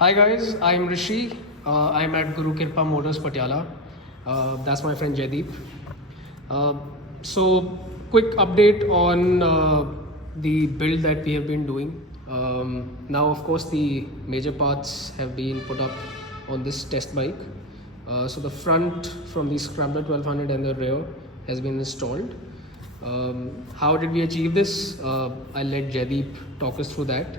Hi guys, I'm Rishi. I'm at Guru Kirpa Motors Patiala. That's my friend Jaideep. Uh, quick update on the build that we have been doing. Now, of course, the major parts have been put up on this test bike. The front from the Scrambler 1200 and the rear has been installed. How did we achieve this? I'll let Jaideep talk us through that.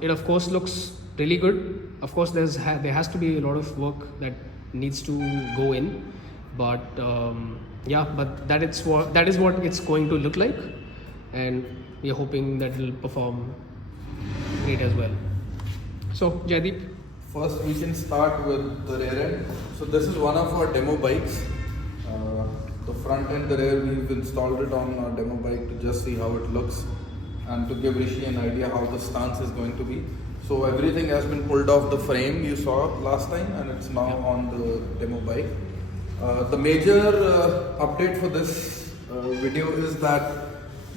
It of course looks really good. Of course, there has to be a lot of work that needs to go in, but but that is what it's going to look like, and we are hoping that it'll perform great as well. So Jaideep. First, we can start with the rear end. So this is one of our demo bikes. The front and the rear, we've installed it on our demo bike to just see how it looks and to give Rishi an idea how the stance is going to be. So everything has been pulled off the frame you saw last time, and it's now on the demo bike. The major update for this video is that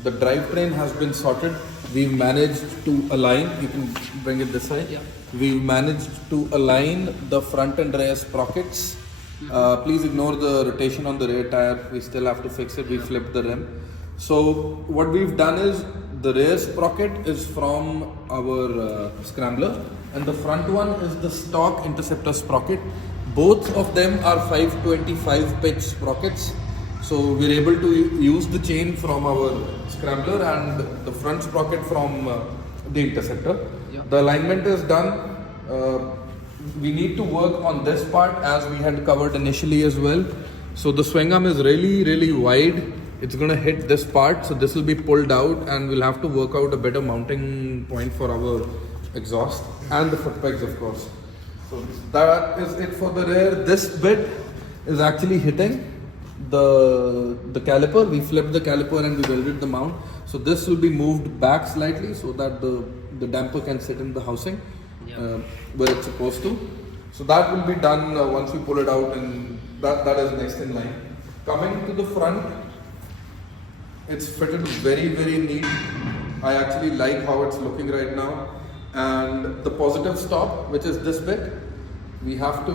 the drivetrain has been sorted. We've managed to align, you can bring it this side. Yeah. We've managed to align the front and rear sprockets. Please ignore the rotation on the rear tire, we still have to fix it, we flipped the rim. So what we've done is, the rear sprocket is from our Scrambler and the front one is the stock Interceptor sprocket. Both of them are 525 pitch sprockets. So we're able to use the chain from our Scrambler and the front sprocket from the Interceptor. Yeah. The alignment is done. We need to work on this part as we had covered initially as well. So the swing arm is really wide. It's going to hit this part, so this will be pulled out and we'll have to work out a better mounting point for our exhaust and the foot pegs, of course. So that is it for the rear. This bit is actually hitting the caliper. We flipped the caliper and we welded the mount. So this will be moved back slightly so that the damper can sit in the housing where it's supposed to. So that will be done once we pull it out, and that is next in line. Coming to the front, it's fitted very neat. I actually like how it's looking right now. And the positive stop, which is this bit, we have to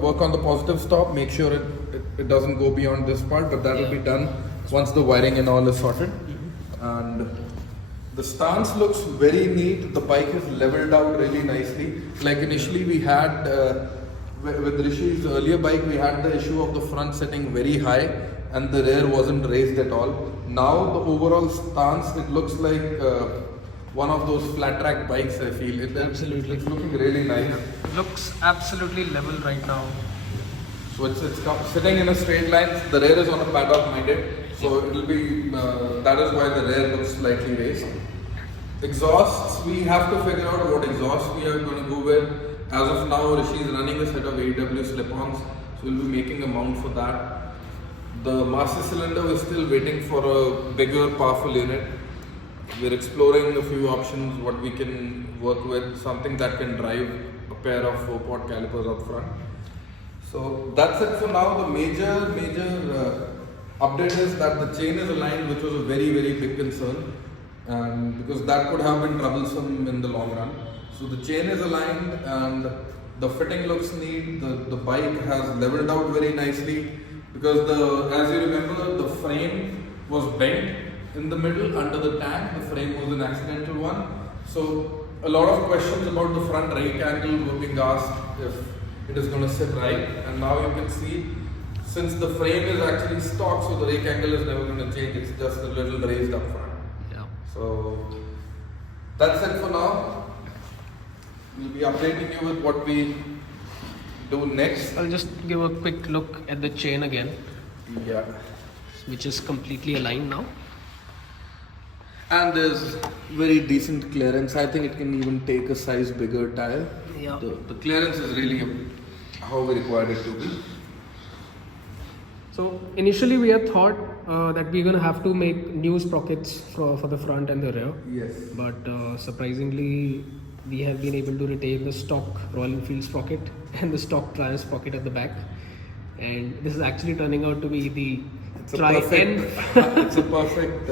work on the positive stop, make sure it doesn't go beyond this part, but that will be done once the wiring and all is sorted. And the stance looks very neat. The bike is leveled out really nicely. Like initially we had, with Rishi's earlier bike, we had the issue of the front sitting very high and the rear wasn't raised at all. Now the overall stance, it looks like one of those flat track bikes, I feel. Absolutely. It's looking really nice. Looks absolutely level right now. So it's sitting in a straight line. The rear is on a paddock minded. So it will be, that is why the rear looks slightly raised. Exhausts, we have to figure out what exhaust we are going to go with. As of now, Rishi is running a set of AEW slip-ons. So we'll be making a mount for that. The master cylinder, we're still waiting for a bigger, powerful unit. We're exploring a few options, what we can work with, something that can drive a pair of 4-pot calipers up front. So that's it for now. The major update is that the chain is aligned, which was a very big concern, and because that could have been troublesome in the long run. So the chain is aligned and the fitting looks neat. The bike has leveled out very nicely, because as you remember, the frame was bent in the middle under the tank. The frame was an accidental one. So a lot of questions about the front rake angle were being asked if it is going to sit right. And now you can see, since the frame is actually stock, so the rake angle is never going to change. It's just a little raised up front. Yeah. So that's it for now. We'll be updating you with what we do next. I'll just give a quick look at the chain again, Yeah. which is completely aligned now. And there's very decent clearance. I think it can even take a size bigger tire. Yeah. The clearance is really how we required it to be. So initially we had thought that we're going to have to make new sprockets for the front and the rear. Yes. But surprisingly, we have been able to retain the stock Royal Enfield sprocket and the stock Triumph sprocket at the back. And this is actually turning out to be the It's a perfect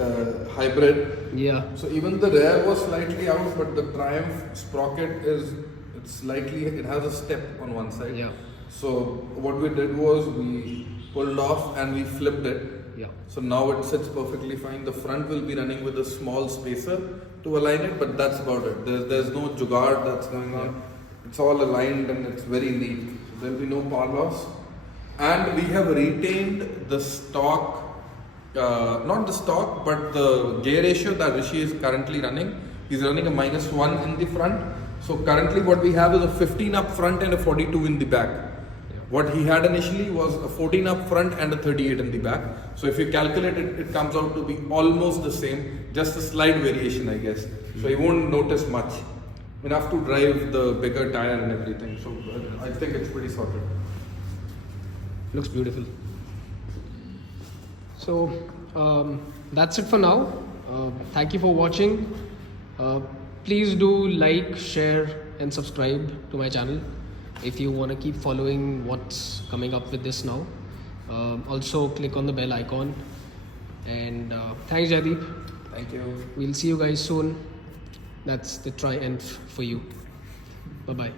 hybrid. Yeah. So even the rear was slightly out, but the Triumph sprocket is it's slightly, it has a step on one side. Yeah. So what we did was we pulled off and we flipped it. Yeah. So now it sits perfectly fine. The front will be running with a small spacer to align it, but that's about it. There's no jugaad that's going on. It's all aligned and it's very neat. So there'll be no power loss. And we have retained the stock, not the stock, but the gear ratio that Rishi is currently running. He's running a -1 in the front. So currently what we have is a 15 up front and a 42 in the back. What he had initially was a 14 up front and a 38 in the back. So if you calculate it, it comes out to be almost the same, just a slight variation, I guess. So you won't notice much. Enough to drive the bigger tire and everything. So I think it's pretty sorted. Looks beautiful. So that's it for now. Thank you for watching. Please do like, share, and subscribe to my channel if you want to keep following what's coming up with this now. Also click on the bell icon. And thanks, Jaideep. Thank you. We'll see you guys soon. That's the triumph for you. Bye bye.